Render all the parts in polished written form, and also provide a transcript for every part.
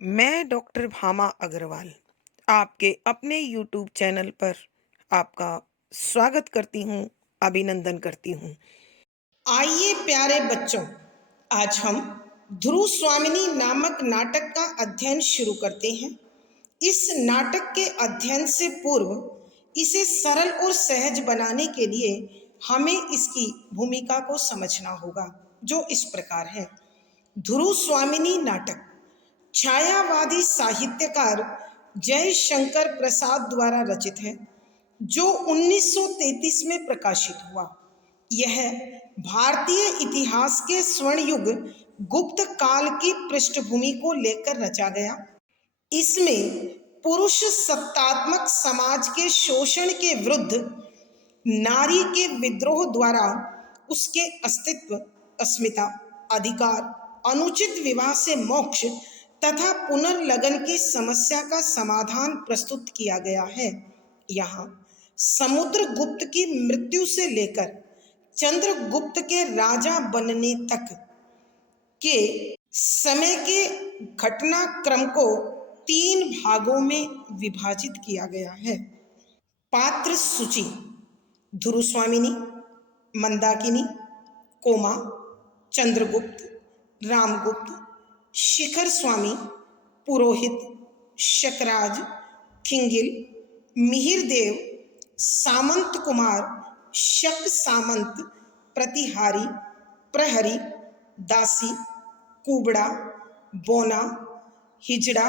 मैं डॉक्टर भामा अग्रवाल आपके अपने यूट्यूब चैनल पर आपका स्वागत करती हूँ, अभिनंदन करती हूँ। आइए प्यारे बच्चों, आज हम ध्रुव स्वामिनी नामक नाटक का अध्ययन शुरू करते हैं। इस नाटक के अध्ययन से पूर्व इसे सरल और सहज बनाने के लिए हमें इसकी भूमिका को समझना होगा, जो इस प्रकार है। ध्रुव स्वामिनी नाटक छायावादी साहित्यकार जयशंकर प्रसाद द्वारा रचित है, जो 1933 में प्रकाशित हुआ। यह भारतीय इतिहास के स्वर्ण युग गुप्त काल की पृष्ठभूमि को लेकर रचा गया। इसमें पुरुष सत्तात्मक समाज के शोषण के विरुद्ध नारी के विद्रोह द्वारा उसके अस्तित्व, अस्मिता, अधिकार, अनुचित विवाह से मोक्ष तथा पुनर्लगन की समस्या का समाधान प्रस्तुत किया गया है। यहाँ समुद्रगुप्त की मृत्यु से लेकर चंद्रगुप्त के राजा बनने तक के समय के घटनाक्रम को 3 भागों में विभाजित किया गया है। पात्र सूची: ध्रुव स्वामिनी, मंदाकिनी, कोमा, चंद्रगुप्त, रामगुप्त, शिखर स्वामी, पुरोहित, शकराज, खिंगिल, मिहिरदेव, सामंत कुमार, शक सामंत, प्रतिहारी, प्रहरी, दासी, कुबड़ा, बोना, हिजड़ा,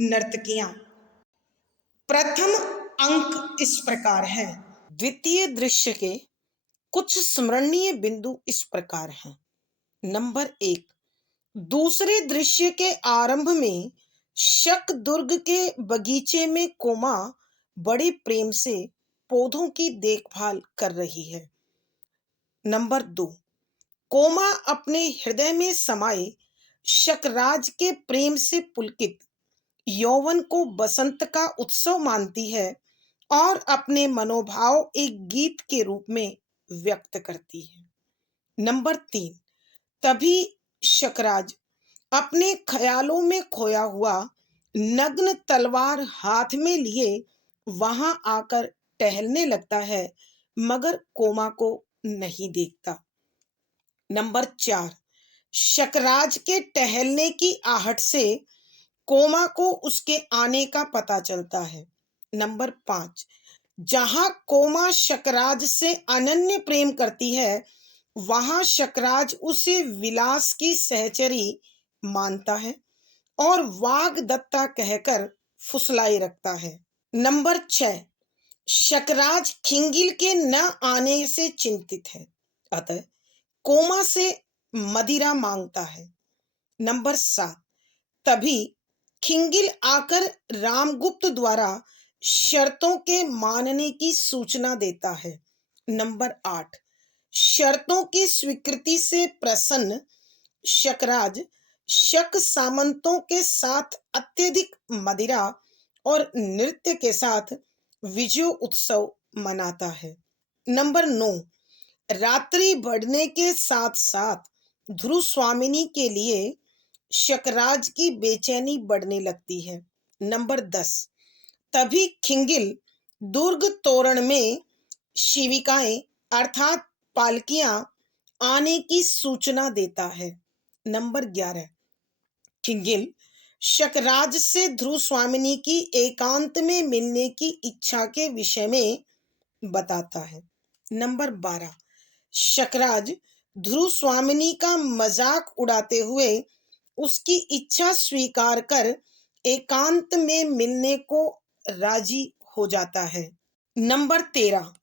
नर्तकियां। प्रथम अंक इस प्रकार है। द्वितीय दृश्य के कुछ स्मरणीय बिंदु इस प्रकार हैं। नंबर 1, दूसरे दृश्य के आरंभ में शक दुर्ग के बगीचे में कोमा बड़े प्रेम से पौधों की देखभाल कर रही है। नंबर 2, कोमा अपने हृदय में समाये शकराज के प्रेम से पुलकित यौवन को बसंत का उत्सव मानती है और अपने मनोभाव एक गीत के रूप में व्यक्त करती है। नंबर 3, तभी शकराज अपने ख्यालों में खोया हुआ नग्न तलवार हाथ में लिए वहां आकर टहलने लगता है, मगर कोमा को नहीं देखता। नंबर 4, शकराज के टहलने की आहट से कोमा को उसके आने का पता चलता है। नंबर 5, जहां कोमा शकराज से अनन्य प्रेम करती है, वहां शकराज उसे विलास की सहचरी मानता है और वाग्दत्ता कहकर फुसलाए रखता है। नंबर 6, शकराज खिंगिल के न आने से चिंतित है, अतः कोमा से मदिरा मांगता है। नंबर 7, तभी खिंगिल आकर रामगुप्त द्वारा शर्तों के मानने की सूचना देता है। नंबर 8, शर्तों की स्वीकृति से प्रसन्न शकराज शक सामंतों के साथ अत्यधिक मदिरा और नृत्य के साथ विजय उत्सव मनाता है। नंबर 9, रात्रि बढ़ने के साथ साथ ध्रुव स्वामिनी के लिए शकराज की बेचैनी बढ़ने लगती है। नंबर 10, तभी खिंगिल दुर्ग तोरण में शिविकाएं अर्थात पालकियां आने की सूचना देता है। नंबर 11, खिंगिल शकराज से ध्रुव स्वामिनी की एकांत में मिलने की इच्छा के विषय में बताता है। नंबर 12, शकराज ध्रुव स्वामिनी का मजाक उड़ाते हुए उसकी इच्छा स्वीकार कर एकांत में मिलने को राजी हो जाता है। नंबर 13,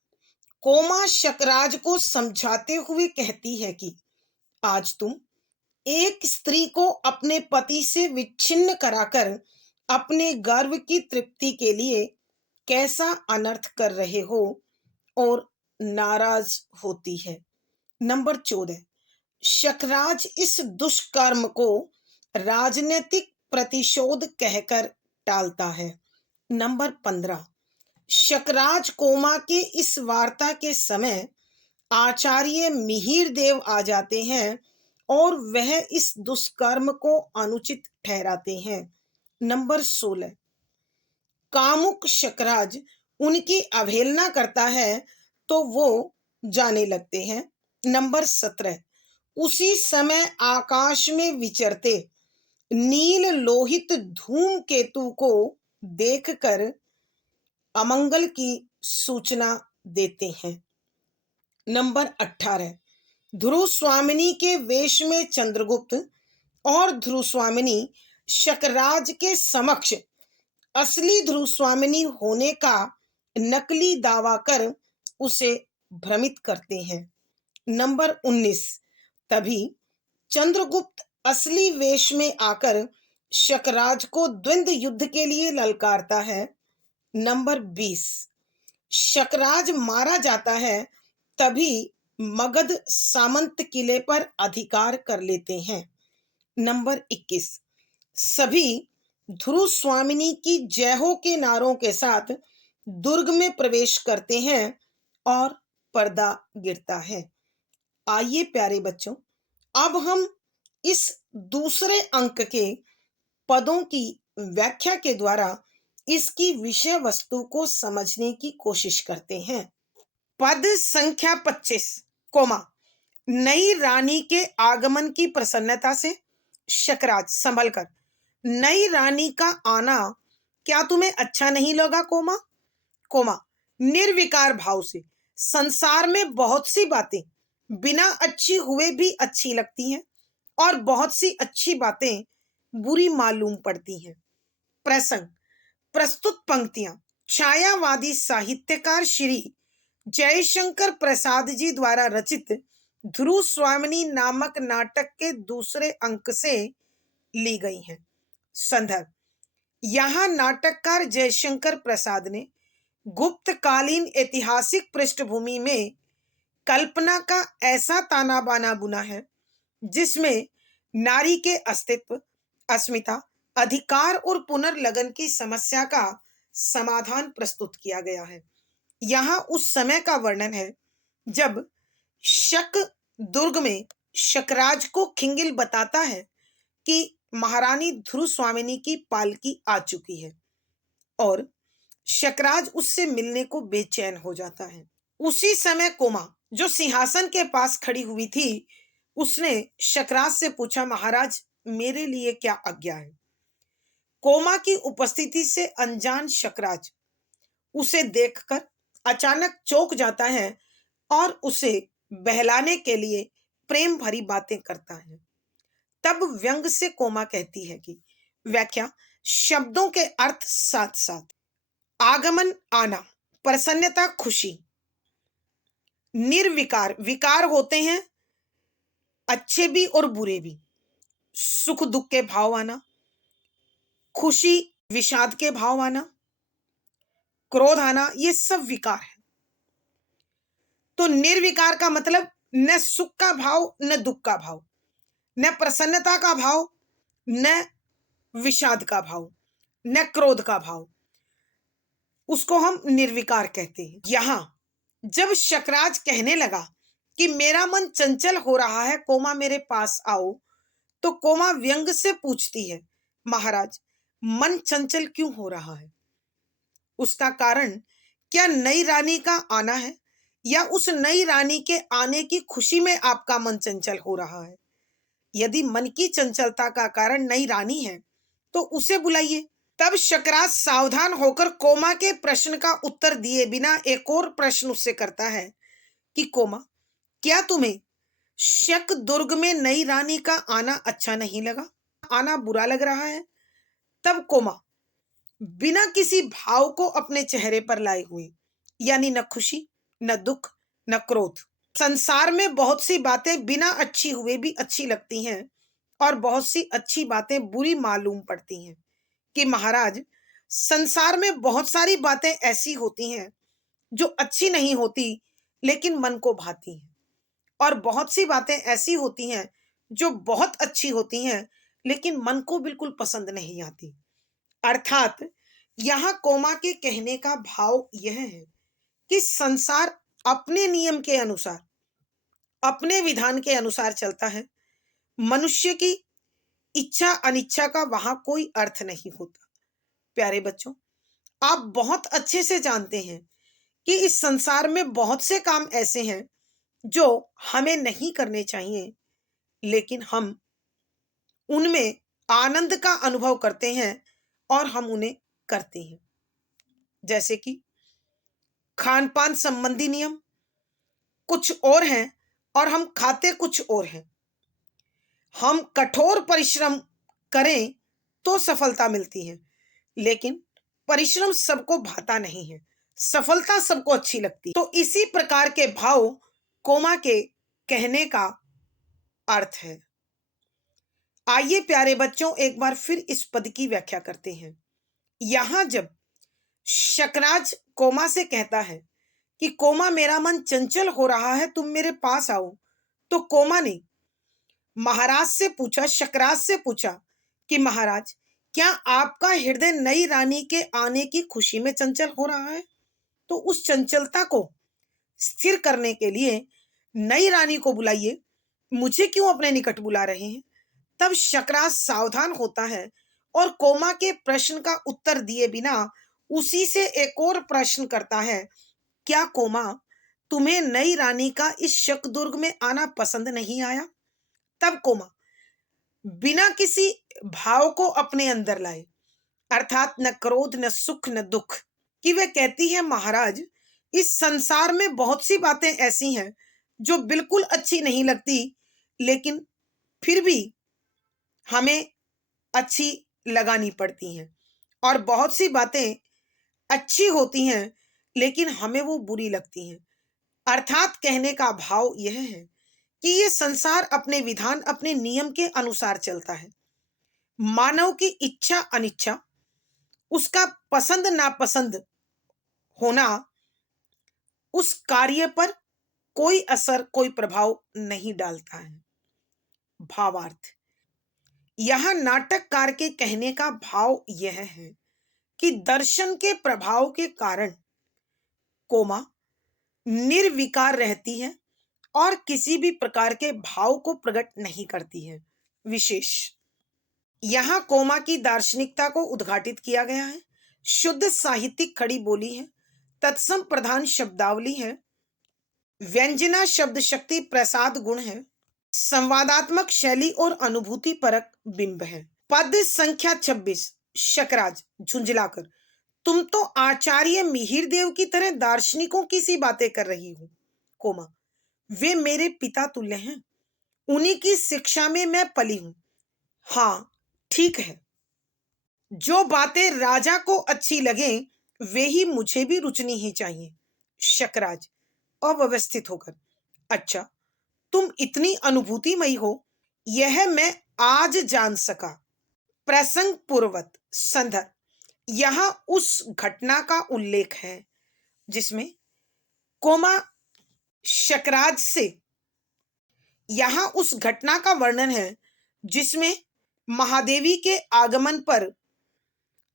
कोमा शकराज को समझाते हुए कहती है कि आज तुम एक स्त्री को अपने पति से विच्छिन्न कराकर अपने गर्व की तृप्ति के लिए कैसा अनर्थ कर रहे हो और नाराज होती है। नंबर 14, शकराज इस दुष्कर्म को राजनीतिक प्रतिशोध कहकर टालता है। नंबर 15, शकराज कोमा के इस वार्ता के समय आचार्य मिहिरदेव आ जाते हैं और वह इस दुष्कर्म को अनुचित ठहराते हैं। नंबर 16, कामुक शकराज उनकी अवहेलना करता है तो वो जाने लगते हैं। नंबर 17, उसी समय आकाश में विचरते नील लोहित धूमकेतु को देखकर अमंगल की सूचना देते हैं। नंबर 18, ध्रुव स्वामिनी के वेश में चंद्रगुप्त और ध्रुव स्वामिनी शकराज के समक्ष असली ध्रुव स्वामिनी होने का नकली दावा कर उसे भ्रमित करते हैं। नंबर 19, तभी चंद्रगुप्त असली वेश में आकर शकराज को द्वंद्व युद्ध के लिए ललकारता है। नंबर 20, शकराज मारा जाता है तभी मगध सामंत किले पर अधिकार कर लेते हैं। नंबर 21, सभी ध्रुव स्वामिनी की जय हो के नारों के साथ दुर्ग में प्रवेश करते हैं और पर्दा गिरता है। आइए प्यारे बच्चों, अब हम इस दूसरे अंक के पदों की व्याख्या के द्वारा इसकी विषय वस्तु को समझने की कोशिश करते हैं। पद संख्या 25, कोमा, नई रानी के आगमन की प्रसन्नता से शकराज, संभल कर, नई रानी का आना क्या तुम्हें अच्छा नहीं लगा कोमा? कोमा, निर्विकार भाव से, संसार में बहुत सी बातें बिना अच्छी हुए भी अच्छी लगती हैं और बहुत सी अच्छी बातें बुरी मालूम पड़ती हैं। प्रसंग, प्रस्तुत पंक्तियां छायावादी साहित्यकार श्री जयशंकर प्रसाद जी द्वारा रचित ध्रुव स्वामिनी नामक नाटक के दूसरे अंक से ली गई हैं। संदर्भ, यहाँ नाटककार जयशंकर प्रसाद ने गुप्तकालीन ऐतिहासिक पृष्ठभूमि में कल्पना का ऐसा ताना बाना बुना है जिसमें नारी के अस्तित्व, अस्मिता, अधिकार और पुनर्लगन की समस्या का समाधान प्रस्तुत किया गया है। यहाँ उस समय का वर्णन है जब शक दुर्ग में शकराज को खिंगिल बताता है कि महारानी ध्रुव स्वामिनी की पालकी आ चुकी है और शकराज उससे मिलने को बेचैन हो जाता है। उसी समय कोमा, जो सिंहासन के पास खड़ी हुई थी, उसने शकराज से पूछा, महाराज मेरे लिए क्या आज्ञा है? कोमा की उपस्थिति से अनजान शकराज उसे देखकर अचानक चौंक जाता है और उसे बहलाने के लिए प्रेम भरी बातें करता है। तब व्यंग से कोमा कहती है कि व्याख्या, शब्दों के अर्थ साथ साथ, आगमन आना, प्रसन्नता खुशी, निर्विकार विकार होते हैं अच्छे भी और बुरे भी, सुख दुख के भाव आना, खुशी विषाद के भाव आना, क्रोध आना, ये सब विकार है। तो निर्विकार का मतलब न सुख का भाव न दुख का भाव, न प्रसन्नता का भाव न विषाद का भाव न क्रोध का भाव, उसको हम निर्विकार कहते हैं। यहां जब शकराज कहने लगा कि मेरा मन चंचल हो रहा है, कोमा मेरे पास आओ, तो कोमा व्यंग से पूछती है, महाराज मन चंचल क्यों हो रहा है? उसका कारण क्या नई रानी का आना है या उस नई रानी के आने की खुशी में आपका मन चंचल हो रहा है? यदि मन की चंचलता का कारण नई रानी है तो उसे बुलाइए। तब शकराज सावधान होकर कोमा के प्रश्न का उत्तर दिए बिना एक और प्रश्न उससे करता है कि कोमा, क्या तुम्हें शक दुर्ग में नई रानी का आना अच्छा नहीं लगा? आना बुरा लग रहा है? तब कोमा बिना किसी भाव को अपने चेहरे पर लाए हुए, यानी न खुशी न दुख न क्रोध, संसार में बहुत सी बातें बिना अच्छी हुए भी अच्छी लगती हैं और बहुत सी अच्छी बातें बुरी मालूम पड़ती हैं कि महाराज, संसार में बहुत सारी बातें ऐसी होती हैं जो अच्छी नहीं होती लेकिन मन को भाती हैं और बहुत सी बातें ऐसी होती हैं जो बहुत अच्छी होती हैं लेकिन मन को बिल्कुल पसंद नहीं आती। अर्थात यहाँ कोमा के कहने का भाव यह है कि संसार अपने नियम के अनुसार, अपने विधान के अनुसार चलता है। मनुष्य की इच्छा अनिच्छा का वहां कोई अर्थ नहीं होता। प्यारे बच्चों, आप बहुत अच्छे से जानते हैं कि इस संसार में बहुत से काम ऐसे हैं जो हमें नहीं करने चाहिए, लेकिन हम उनमें आनंद का अनुभव करते हैं और हम उन्हें करते हैं। जैसे कि खान पान संबंधी नियम कुछ और हैं और हम खाते कुछ और हैं। हम कठोर परिश्रम करें तो सफलता मिलती है, लेकिन परिश्रम सबको भाता नहीं है। सफलता सबको अच्छी लगती है। तो इसी प्रकार के भाव कोमा के कहने का अर्थ है। आइए प्यारे बच्चों, एक बार फिर इस पद की व्याख्या करते हैं। यहां जब शकराज कोमा से कहता है कि कोमा मेरा मन चंचल हो रहा है, तुम मेरे पास आओ, तो कोमा ने महाराज से पूछा, शकराज से पूछा कि महाराज, क्या आपका हृदय नई रानी के आने की खुशी में चंचल हो रहा है? तो उस चंचलता को स्थिर करने के लिए नई रानी को बुलाइए, मुझे क्यों अपने निकट बुला रहे हैं? तब शकराज सावधान होता है और कोमा के प्रश्न का उत्तर दिए बिना उसी से एक और प्रश्न करता है, क्या कोमा, तुम्हें नई रानी का इस शकदुर्ग में आना पसंद नहीं आया? तब कोमा बिना किसी भाव को अपने अंदर लाए, अर्थात न क्रोध न सुख न दुख, कि वह कहती है, महाराज, इस संसार में बहुत सी बातें ऐसी हैं जो बिल्कुल अच्छी नहीं लगती, लेकिन फिर भी हमें अच्छी लगानी पड़ती हैं, और बहुत सी बातें अच्छी होती हैं लेकिन हमें वो बुरी लगती हैं। अर्थात कहने का भाव यह है कि ये संसार अपने विधान, अपने नियम के अनुसार चलता है। मानव की इच्छा अनिच्छा, उसका पसंद नापसंद होना उस कार्य पर कोई असर, कोई प्रभाव नहीं डालता है। भावार्थ, यहां नाटककार के कहने का भाव यह है कि दर्शन के प्रभाव के कारण कोमा निर्विकार रहती है और किसी भी प्रकार के भाव को प्रकट नहीं करती है। विशेष यहां कोमा की दार्शनिकता को उद्घाटित किया गया है। शुद्ध साहित्यिक खड़ी बोली है, तत्सम प्रधान शब्दावली है, व्यंजना शब्द शक्ति प्रसाद गुण है, संवादात्मक शैली और अनुभूति परक बिंब है। पद संख्या 26। शकराज झुंझलाकर, तुम तो आचार्य मिहिर देव की तरह दार्शनिकों की सी बातें कर रही हो। कोमा, वे मेरे पिता तुल्य हैं, उन्हीं की शिक्षा में मैं पली हूं। हाँ, ठीक है, जो बातें राजा को अच्छी लगे वे ही मुझे भी रुचनी ही चाहिए। शकराज अव्यवस्थित होकर, अच्छा, तुम इतनी अनुभूतिमयी हो, यह मैं आज जान सका। प्रसंग पूर्वत संदर्भ, यहां उस घटना का उल्लेख है जिसमें कोमा शकराज से, यहां उस घटना का वर्णन है जिसमें महादेवी के आगमन पर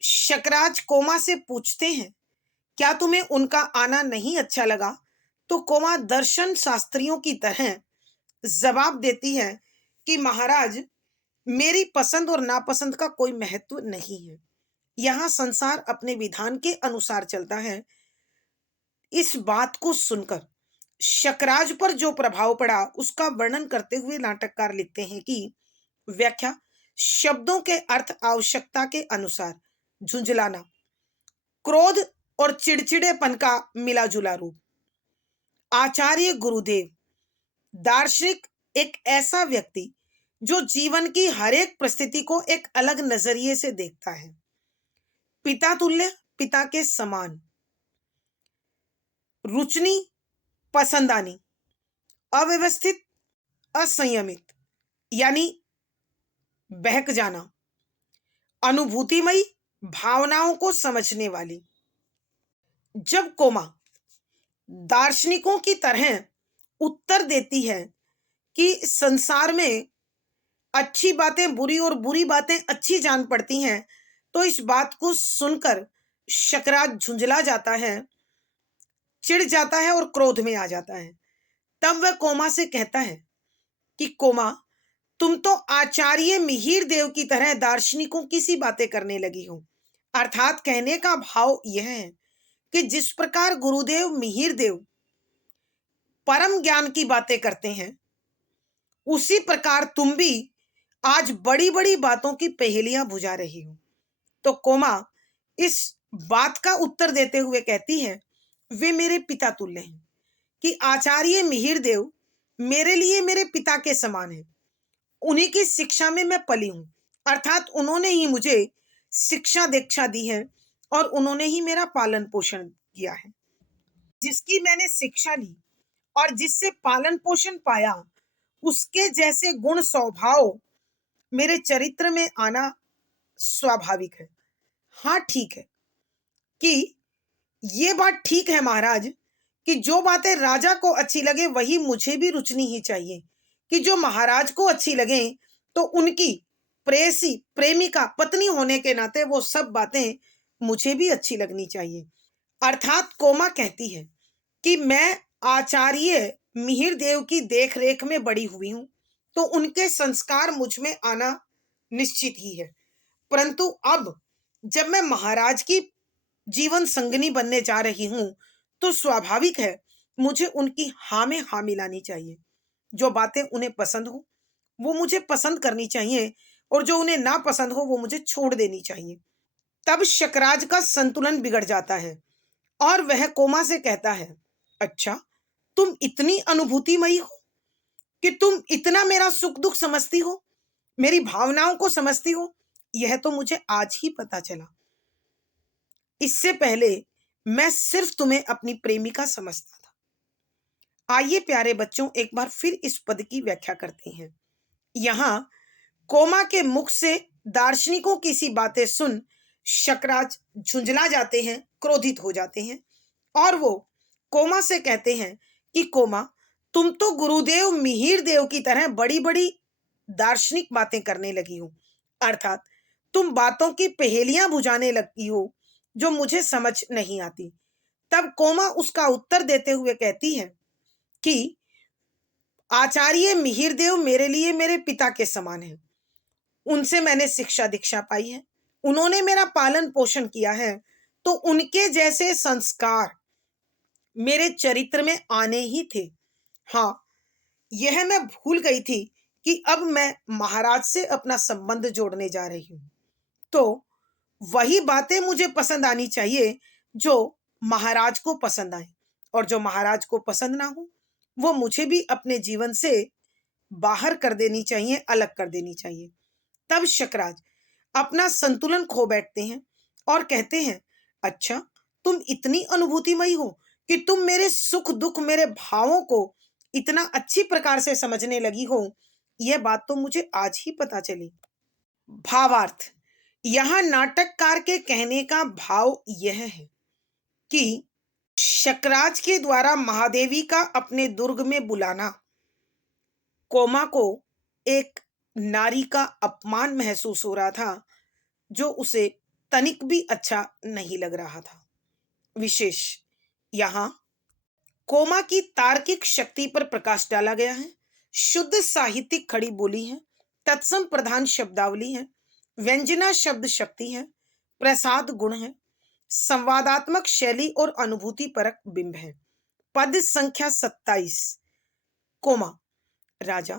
शकराज कोमा से पूछते हैं, क्या तुम्हें उनका आना नहीं अच्छा लगा? तो कोमा दर्शन शास्त्रियों की तरह जवाब देती है कि महाराज, मेरी पसंद और नापसंद का कोई महत्व नहीं है। यहां संसार अपने विधान के अनुसार चलता है। इस बात को सुनकर शकराज पर जो प्रभाव पड़ा उसका वर्णन करते हुए नाटककार लिखते हैं कि व्याख्या, शब्दों के अर्थ आवश्यकता के अनुसार झुंझलाना, क्रोध और चिड़चिड़ेपन का मिला जुला रूप। आचार्य गुरुदेव दार्शनिक एक ऐसा व्यक्ति जो जीवन की हर एक परिस्थिति को एक अलग नजरिए से देखता है। पिता तुल्य, पिता के समान, रुचनी, पसंदानी, अव्यवस्थित, असंयमित यानी बहक जाना, अनुभूतिमयी, भावनाओं को समझने वाली। जब कोमा दार्शनिकों की तरह उत्तर देती है कि संसार में अच्छी बातें बुरी और बुरी बातें अच्छी जान पड़ती हैं, तो इस बात को सुनकर शकराज झुंझला जाता है, चिढ़ जाता है और क्रोध में आ जाता है। तब वह कोमा से कहता है कि कोमा, तुम तो आचार्य मिहिर देव की तरह दार्शनिकों की सी बातें करने लगी हो। अर्थात कहने का भाव यह है कि जिस प्रकार गुरुदेव मिहिर देव परम ज्ञान की बातें करते हैं, उसी प्रकार तुम भी आज बड़ी बड़ी बातों की पहेलियां बुझा रही हो। तो कोमा इस बात का उत्तर देते हुए कहती है, वे मेरे पिता तुल्य हैं, कि आचार्य मिहिर देव मेरे लिए मेरे पिता के समान है। उन्हीं की शिक्षा में मैं पली हूं, अर्थात उन्होंने ही मुझे शिक्षा दीक्षा दी है और उन्होंने ही मेरा पालन पोषण किया है। जिसकी मैंने शिक्षा ली और जिससे पालन पोषण पाया, उसके जैसे गुण स्वभाव मेरे चरित्र में आना स्वाभाविक है। हाँ ठीक है कि ये बात ठीक है महाराज, कि जो बातें राजा को अच्छी लगे वही मुझे भी रुचनी ही चाहिए, कि जो महाराज को अच्छी लगे तो उनकी प्रेयसी प्रेमिका पत्नी होने के नाते वो सब बातें मुझे भी अच्छी लगनी चाहिए। अर्थात कोमा कहती है कि मैं आचार्य मिहिर देव की देख रेख में बड़ी हुई हूं, तो उनके संस्कार मुझ में आना निश्चित ही है। परंतु अब जब मैं महाराज की जीवन संगनी बनने जा रही हूं, तो स्वाभाविक है मुझे उनकी हाँ में हाँ मिलानी चाहिए। जो बातें उन्हें पसंद हो वो मुझे पसंद करनी चाहिए, और जो उन्हें ना पसंद हो वो मुझे छोड़ देनी चाहिए। तब शकराज का संतुलन बिगड़ जाता है और वह कोमा से कहता है, अच्छा, तुम इतनी अनुभूतिमयी हो कि तुम इतना मेरा सुख दुख समझती हो, मेरी भावनाओं को समझती हो। यह तो मुझे आज ही पता चला। इससे पहले मैं सिर्फ तुम्हें अपनी प्रेमिका समझता था। आइए प्यारे बच्चों, एक बार फिर इस पद की व्याख्या करते हैं। यहां कोमा के मुख से दार्शनिकों की सी बातें सुन शकराज झुंझला जाते हैं, क्रोधित हो जाते हैं, और वो कोमा से कहते हैं कि कोमा, तुम तो गुरुदेव मिहिर देव की तरह बड़ी बड़ी दार्शनिक बातें करने लगी हो। अर्थात तुम बातों की पहेलियां बुझाने लगी हो जो मुझे समझ नहीं आती। तब कोमा उसका उत्तर देते हुए कहती है कि आचार्य मिहिर देव मेरे लिए मेरे पिता के समान है। उनसे मैंने शिक्षा दीक्षा पाई है, उन्होंने मेरा पालन पोषण किया है, तो उनके जैसे संस्कार मेरे चरित्र में आने ही थे। हाँ, यह मैं भूल गई थी कि अब मैं महाराज से अपना संबंध जोड़ने जा रही हूं, तो वही बातें मुझे पसंद आनी चाहिए जो महाराज को पसंद आए, और जो महाराज को पसंद ना हो वो मुझे भी अपने जीवन से बाहर कर देनी चाहिए, अलग कर देनी चाहिए। तब शकराज अपना संतुलन खो बैठते हैं और कहते हैं, अच्छा, तुम इतनी अनुभूतिमयी हो कि तुम मेरे सुख दुख, मेरे भावों को इतना अच्छी प्रकार से समझने लगी हो। यह बात तो मुझे आज ही पता चली। भावार्थ, यहां नाटककार के कहने का भाव यह है कि शकराज के द्वारा महादेवी का अपने दुर्ग में बुलाना कोमा को एक नारी का अपमान महसूस हो रहा था, जो उसे तनिक भी अच्छा नहीं लग रहा था। विशेष यहाँ कोमा की तार्किक शक्ति पर प्रकाश डाला गया है। शुद्ध साहित्यिक खड़ी बोली है, तत्सम प्रधान शब्दावली है, व्यंजना शब्द शक्ति है, प्रसाद गुण है, संवादात्मक शैली और अनुभूति परक बिंब है। पद संख्या 27। कोमा, राजा,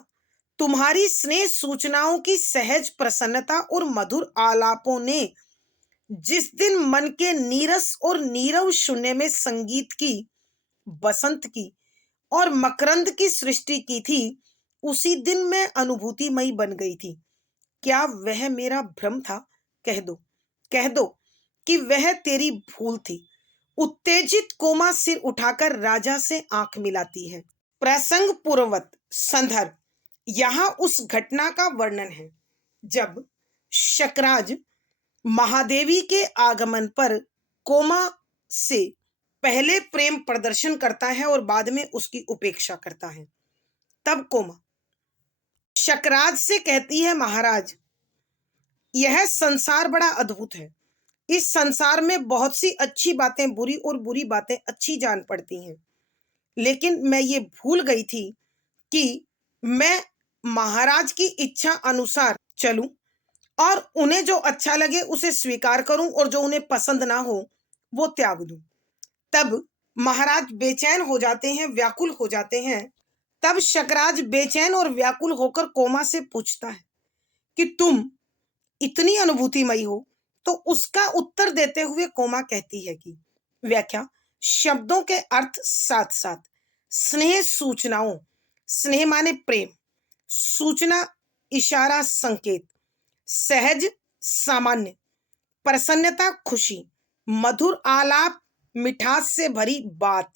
तुम्हारी स्नेह सूचनाओं की सहज प्रसन्नता और मधुर आलापों ने जिस दिन मन के नीरस और नीरव शून्य में संगीत की, बसंत की और मकरंद की सृष्टि की थी, उसी दिन मैं अनुभूतिमयी बन गई थी। क्या वह मेरा भ्रम था? कह दो कि वह तेरी भूल थी। उत्तेजित कोमा सिर उठाकर राजा से आंख मिलाती है। प्रसंग पूर्ववत संदर्भ, यहां उस घटना का वर्णन है जब शकराज महादेवी के आगमन पर कोमा से पहले प्रेम प्रदर्शन करता है और बाद में उसकी उपेक्षा करता है। तब कोमा शकराज से कहती है, महाराज, यह संसार बड़ा अद्भुत है। इस संसार में बहुत सी अच्छी बातें बुरी और बुरी बातें अच्छी जान पड़ती हैं, लेकिन मैं ये भूल गई थी कि मैं महाराज की इच्छा अनुसार चलूं और उन्हें जो अच्छा लगे उसे स्वीकार करूं और जो उन्हें पसंद ना हो वो त्याग दूं। तब महाराज बेचैन हो जाते हैं, व्याकुल हो जाते हैं। तब शकराज बेचैन और व्याकुल होकर कोमा से पूछता है कि तुम इतनी अनुभूतिमयी हो। तो उसका उत्तर देते हुए कोमा कहती है कि व्याख्या, शब्दों के अर्थ साथ साथ स्नेह सूचनाओं, स्नेह माने प्रेम, सूचना इशारा संकेत, सहज सामान्य, प्रसन्नता खुशी, मधुर आलाप मिठास से भरी बात,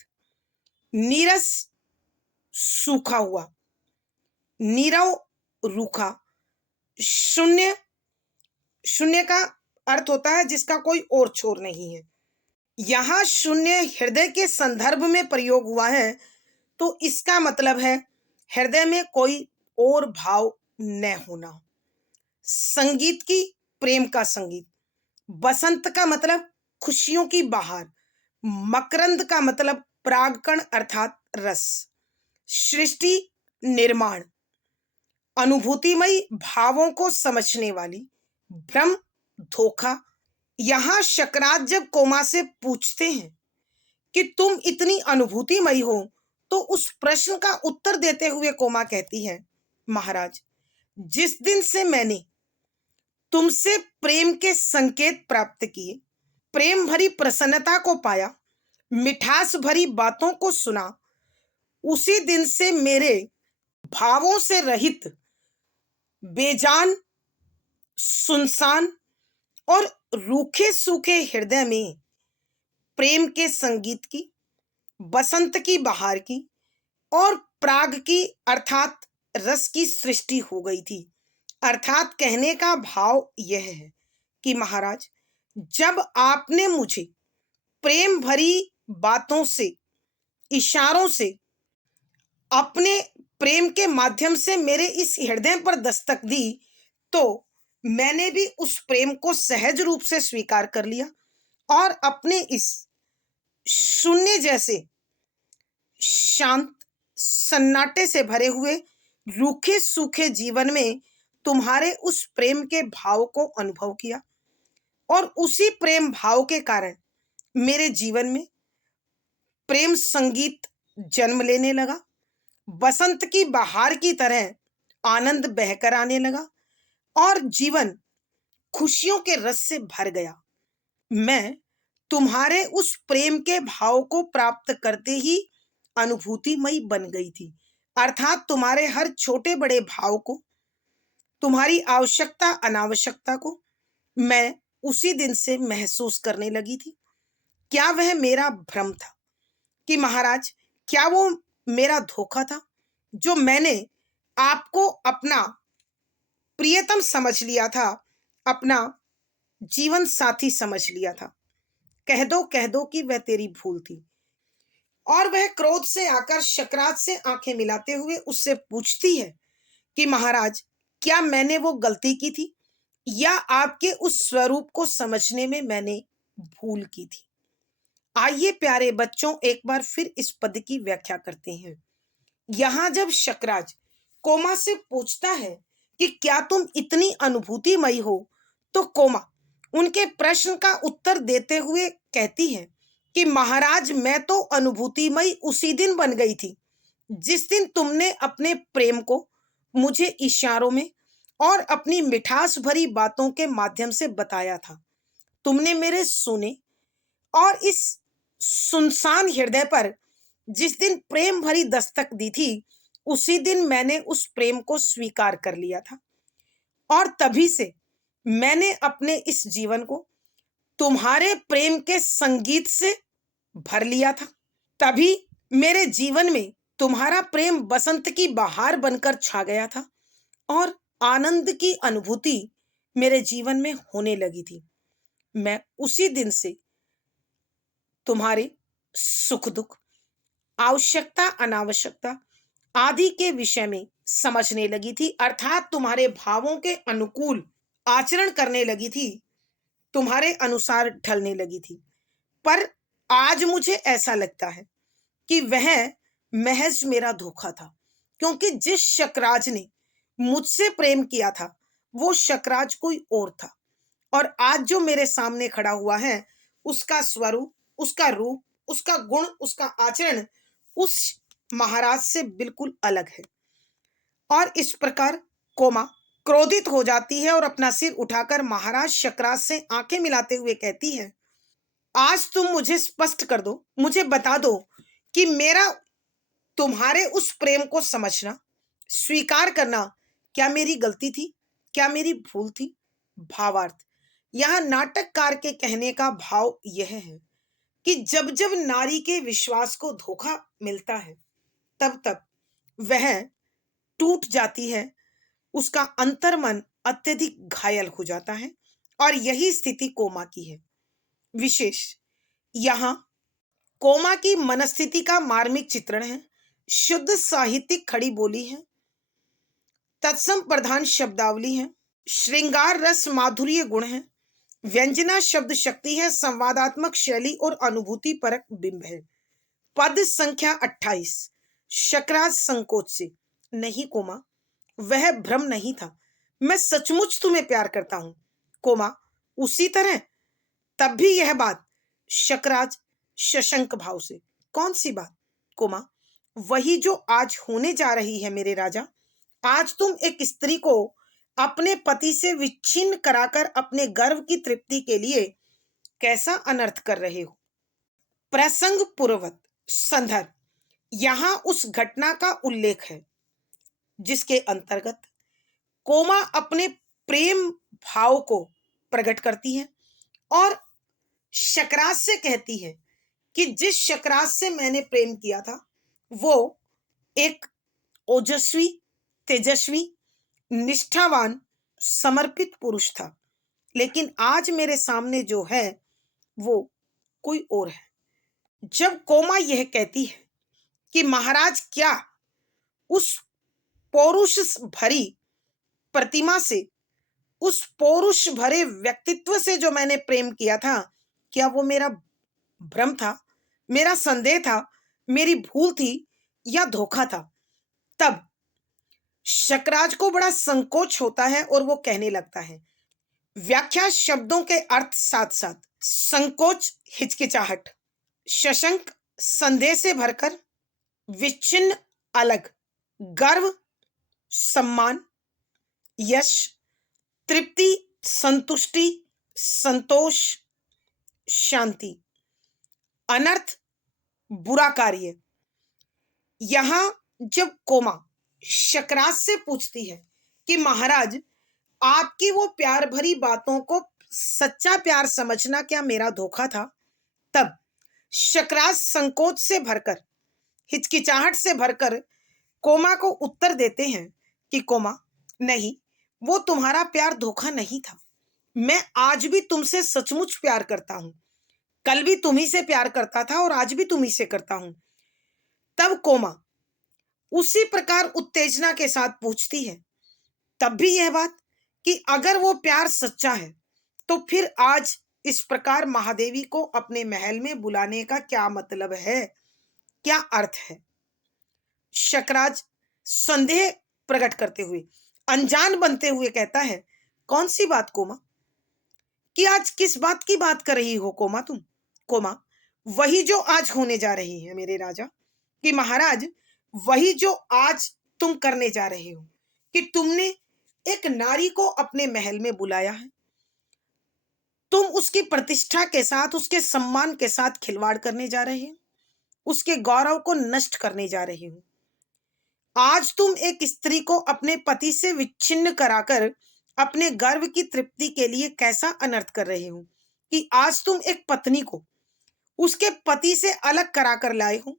नीरस सूखा हुआ, नीरव रूखा, शून्य, शून्य का अर्थ होता है जिसका कोई और छोर नहीं है। यहां शून्य हृदय के संदर्भ में प्रयोग हुआ है, तो इसका मतलब है हृदय में कोई और भाव न होना। संगीत की, प्रेम का संगीत। बसंत का मतलब खुशियों की बहार। मकरंद का मतलब परागकण अर्थात रस। सृष्टि, निर्माण। अनुभूतिमयी, भावों को समझने वाली। भ्रम, धोखा। यहां शकराज जब कोमा से पूछते हैं कि तुम इतनी अनुभूतिमयी हो, तो उस प्रश्न का उत्तर देते हुए कोमा कहती है, महाराज, जिस दिन से मैंने तुमसे प्रेम के संकेत प्राप्त किए, प्रेम भरी प्रसन्नता को पाया, मिठास भरी बातों को सुना, उसी दिन से मेरे भावों से रहित, बेजान, सुनसान और रूखे सूखे हृदय में प्रेम के संगीत की, बसंत की बहार की और प्राग की अर्थात रस की सृष्टि हो गई थी। अर्थात कहने का भाव यह है कि महाराज, जब आपने मुझे प्रेम भरी बातों से, इशारों से, अपने प्रेम के माध्यम से मेरे इस हृदय पर दस्तक दी, तो मैंने भी उस प्रेम को सहज रूप से स्वीकार कर लिया और अपने इस शून्य जैसे शांत, सन्नाटे से भरे हुए, रूखे सूखे जीवन में तुम्हारे उस प्रेम के भाव को अनुभव किया और उसी प्रेम भाव के कारण मेरे जीवन में प्रेम संगीत जन्म लेने लगा। बसंत की बहार की तरह आनंद बहकर आने लगा और जीवन खुशियों के रस से भर गया। मैं तुम्हारे उस प्रेम के भाव को प्राप्त करते ही अनुभूतिमयी बन गई थी। अर्थात तुम्हारे हर छोटे बड़े भाव को, तुम्हारी आवश्यकता अनावश्यकता को मैं उसी दिन से महसूस करने लगी थी। क्या वह मेरा भ्रम था कि महाराज, क्या वो मेरा धोखा था जो मैंने आपको अपना प्रियतम समझ लिया था, अपना जीवन साथी समझ लिया था? कह दो कि वह तेरी भूल थी। और वह क्रोध से आकर शकराज से आंखें मिलाते हुए उससे पूछती है कि महाराज, क्या मैंने वो गलती की थी या आपके उस स्वरूप को समझने में मैंने भूल की थी? आइए प्यारे बच्चों, एक बार फिर इस पद की व्याख्या करते हैं। यहां जब शकराज कोमा से पूछता है कि क्या तुम इतनी अनुभूतिमयी हो, तो कोमा उनके प्रश्न का उत्तर देते हुए कहती है कि महाराज, मैं तो अनुभूतिमयी उसी दिन बन गई थी जिस दिन तुमने अपने प्रेम को मुझे इशारों में और अपनी मिठास भरी बातों के माध्यम से बताया था। तुमने मेरे सुने और इस सुनसान हृदय पर जिस दिन प्रेम भरी दस्तक दी थी, उसी दिन मैंने उस प्रेम को स्वीकार कर लिया था और तभी से मैंने अपने इस जीवन को तुम्हारे प्रेम के संगीत से भर लिया था। तभी मेरे जीवन में तुम्हारा प्रेम बसंत की बहार बनकर छा गया था और आनंद की अनुभूति मेरे जीवन में होने लगी थी। मैं उसी दिन से तुम्हारे सुख दुख, आवश्यकता अनावश्यकता आदि के विषय में समझने लगी थी, अर्थात तुम्हारे भावों के अनुकूल आचरण करने लगी थी, तुम्हारे अनुसार ढलने लगी थी। पर आज मुझे ऐसा लगता है कि वह महज मेरा धोखा था, क्योंकि जिस शकराज ने मुझसे प्रेम किया था वो शकराज कोई और था, और आज जो मेरे सामने खड़ा हुआ है उसका स्वरूप, उसका रूप, उसका गुण, उसका आचरण उस महाराज से बिल्कुल अलग है। और इस प्रकार कोमा क्रोधित हो जाती है और अपना सिर उठाकर महाराज शकराज से आंखें मिलाते हुए कहती है, आज तुम मुझे स्पष्ट कर दो, मुझे बता दो कि मेरा तुम्हारे उस प्रेम को समझना, स्वीकार करना क्या मेरी गलती थी, क्या मेरी भूल थी। भावार्थ, यह नाटककार के कहने का भाव यह है कि जब जब नारी के विश्वास को धोखा मिलता है तब तब वह टूट जाती है, उसका अंतर्मन अत्यधिक घायल हो जाता है, और यही स्थिति कोमा की है। विशेष यहाँ कोमा की मनस्थिति का मार्मिक चित्रण है, शुद्ध साहित्यिक खड़ी बोली है, तत्सम प्रधान शब्दावली है, श्रृंगार रस माधुर्य गुण है, व्यंजना शब्द शक्ति है, संवादात्मक शैली और अनुभूति परक बिंब है। पद संख्या 28। शकराज संकोच से, नहीं कोमा, वह भ्रम नहीं था, मैं सचमुच तुम्हें प्यार करता हूं। कोमा, उसी तरह, तब भी यह बात। शकराज शशंक भाव से, कौन सी बात। कोमा, वही जो आज होने जा रही है मेरे राजा। आज तुम एक स्त्री को अपने पति से विच्छिन्न कराकर अपने गर्व की तृप्ति के लिए कैसा अनर्थ कर रहे हो। प्रसंग पूर्वक संदर्भ, यहां उस घटना का उल्लेख है जिसके अंतर्गत कोमा अपने प्रेम भाव को प्रकट करती है और शकराज से कहती है कि जिस शकराज से मैंने प्रेम किया था वो एक ओजस्वी, तेजस्वी, निष्ठावान, समर्पित पुरुष था, लेकिन आज मेरे सामने जो है वो कोई और है। जब कोमा यह कहती है कि महाराज, क्या उस पौरुष भरी प्रतिमा से, उस पौरुष भरे व्यक्तित्व से जो मैंने प्रेम किया था, क्या वो मेरा भ्रम था, मेरा संदेह था, मेरी भूल थी या धोखा था, तब शकराज को बड़ा संकोच होता है और वो कहने लगता है। व्याख्या शब्दों के अर्थ साथ साथ। संकोच, हिचकिचाहट, शशंक संदेह से भरकर, विच्छिन्न अलग, गर्व सम्मान, यश तृप्ति, संतुष्टि, संतोष, शांति, अनर्थ बुरा कार्य। यहां जब कोमा शकराज से पूछती है कि महाराज, आपकी वो प्यार भरी बातों को सच्चा प्यार समझना क्या मेरा धोखा था, तब शकराज संकोच से भरकर, हिचकिचाहट से भरकर कोमा को उत्तर देते हैं कि कोमा, नहीं, वो तुम्हारा प्यार धोखा नहीं था। मैं आज भी तुमसे सचमुच प्यार करता हूं, कल भी तुम्ही से प्यार करता था और आज भी तुम्ही से करता हूं। तब कोमा उसी प्रकार उत्तेजना के साथ पूछती है, तब भी यह बात कि अगर वो प्यार सच्चा है तो फिर आज इस प्रकार महादेवी को अपने महल में बुलाने का क्या मतलब है, क्या अर्थ है। शकराज संदेह प्रकट करते हुए, अनजान बनते हुए कहता है, कौन सी बात कोमा, कि आज किस बात की बात कर रही हो कोमा तुम। कोमा, वही जो आज होने जा रही है मेरे राजा, कि महाराज, वही जो आज तुम करने जा रहे हो, कि तुमने एक नारी को अपने महल में बुलाया है, तुम उसकी प्रतिष्ठा के साथ, उसके सम्मान के साथ खिलवाड़ करने जा रहे हो, उसके गौरव को नष्ट करने जा रहे हो। आज तुम एक स्त्री को अपने पति से विच्छिन्न कराकर अपने गर्व की तृप्ति के लिए कैसा अनर्थ कर रहे हो, कि आज तुम एक पत्नी को उसके पति से अलग कराकर लाए हो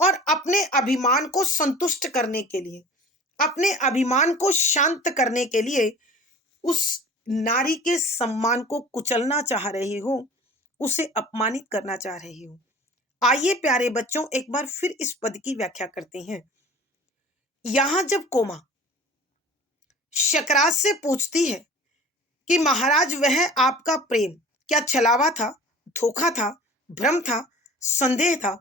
और अपने अभिमान को संतुष्ट करने के लिए, अपने अभिमान को शांत करने के लिए उस नारी के सम्मान को कुचलना चाह रहे हो, उसे अपमानित करना चाह रहे हो। आइए प्यारे बच्चों, एक बार फिर इस पद की व्याख्या करते हैं। यहां जब कोमा शकराज से पूछती है कि महाराज, वह आपका प्रेम क्या छलावा था, धोखा था, भ्रम था, संदेह था,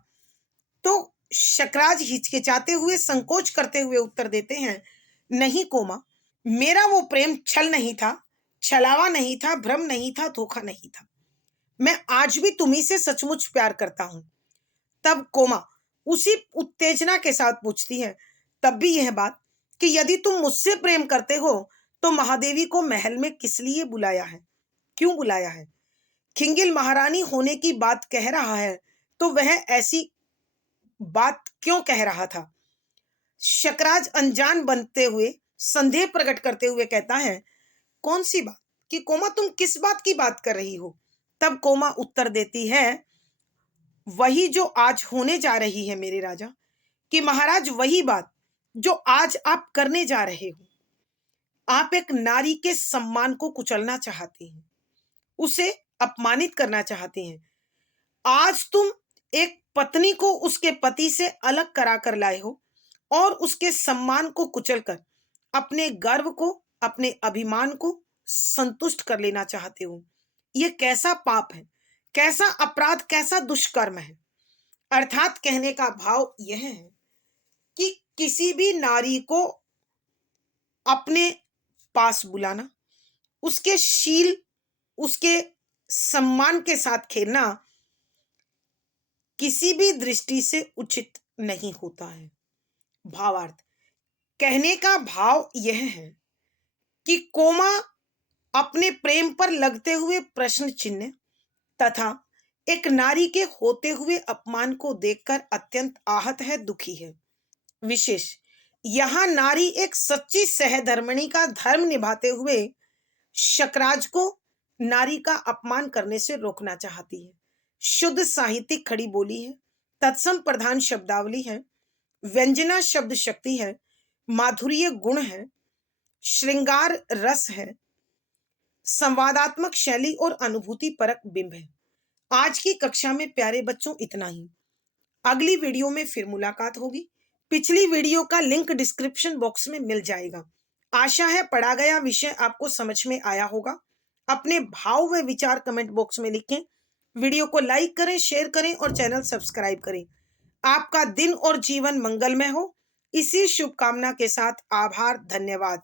तो शकराज हिचकिचाते हुए, संकोच करते हुए उत्तर देते हैं, नहीं कोमा, मेरा वो प्रेम छल नहीं था, छलावा नहीं था, भ्रम नहीं था, धोखा नहीं था। मैं आज भी तुम्ही से सचमुच प्यार करता हूं। तब कोमा उसी उत्तेजना के साथ पूछती है, तब भी यह बात कि यदि तुम मुझसे प्रेम करते हो तो महादेवी को महल में किस लिए बुलाया है, क्यों बुलाया है? खिंगिल महारानी होने की बात कह रहा है तो वह ऐसी बात क्यों कह रहा था? शकराज अनजान बनते हुए संदेह प्रकट करते हुए कहता है, कौन सी बात? कि कोमा तुम किस बात की बात कर रही हो? तब कोमा उत्तर देती है, वही जो आज होने जा रही है मेरे राजा। कि महाराज वही बात जो आज आप करने जा रहे हो। आप एक नारी के सम्मान को कुचलना चाहते हैं, उसे अपमानित करना चाहते हैं। आज तुम एक पत्नी को उसके पति से अलग करा कर लाए हो और उसके सम्मान को कुचलकर अपने गर्व को, अपने अभिमान को संतुष्ट कर लेना चाहते हो। यह कैसा पाप है, कैसा अपराध, कैसा दुष्कर्म है? अर्थात कहने का भाव यह है कि किसी भी नारी को अपने पास बुलाना, उसके शील, उसके सम्मान के साथ खेलना किसी भी दृष्टि से उचित नहीं होता है। भावार्थ, कहने का भाव यह है कि कोमा अपने प्रेम पर लगते हुए प्रश्न चिन्ह तथा एक नारी के होते हुए अपमान को देखकर अत्यंत आहत है, दुखी है। विशेष यहां नारी एक सच्ची सहधर्मिणी का धर्म निभाते हुए शकराज को नारी का अपमान करने से रोकना चाहती है। शुद्ध साहित्यिक खड़ी बोली है, तत्सम प्रधान शब्दावली है, व्यंजना शब्द शक्ति है, माधुर्य गुण है, श्रृंगार रस है, संवादात्मक शैली और अनुभूति परक बिंब है। आज की कक्षा में प्यारे बच्चों इतना ही। अगली वीडियो में फिर मुलाकात होगी। पिछली वीडियो का लिंक डिस्क्रिप्शन बॉक्स में मिल जाएगा। आशा है पढ़ा गया विषय आपको समझ में आया होगा। अपने भाव व विचार कमेंट बॉक्स में लिखें। वीडियो को लाइक करें, शेयर करें और चैनल सब्सक्राइब करें। आपका दिन और जीवन मंगलमय हो, इसी शुभकामना के साथ आभार, धन्यवाद।